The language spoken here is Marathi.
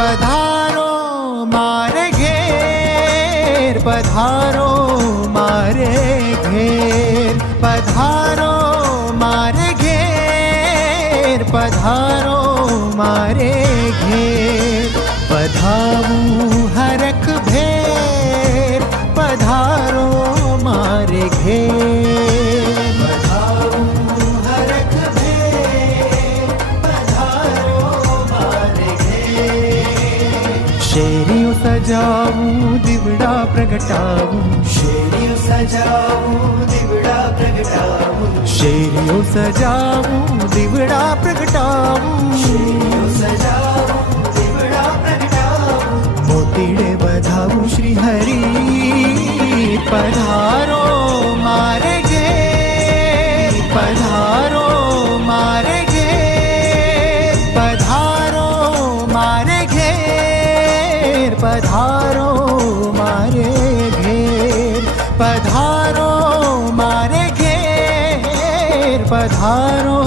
पधारो मारे घेर, पधारो मारे घेर, पधारो मारे घेर, पधारो मारे घेर। पधाऊं हरख भेर, पधारो मारे घेर, पधाऊं हरख भेर, पधारो मारे घेर। शेरियों सजाऊं दिवड़ा प्रगटाऊं, शेरियों सजाऊं दिवड़ा प्रगटाऊं, शेरियों सजाऊं दिवड़ा प्रगटाऊं, शेरियों सजाऊं दिवड़ा प्रगटाऊं। मोतीड़े बधाऊं श्री हरि, पधारो मारे घेर, पधारो मारे घेर, पधारो मारे घेर, पधारो मारे घेर, पधारो मारे घेर, पधारो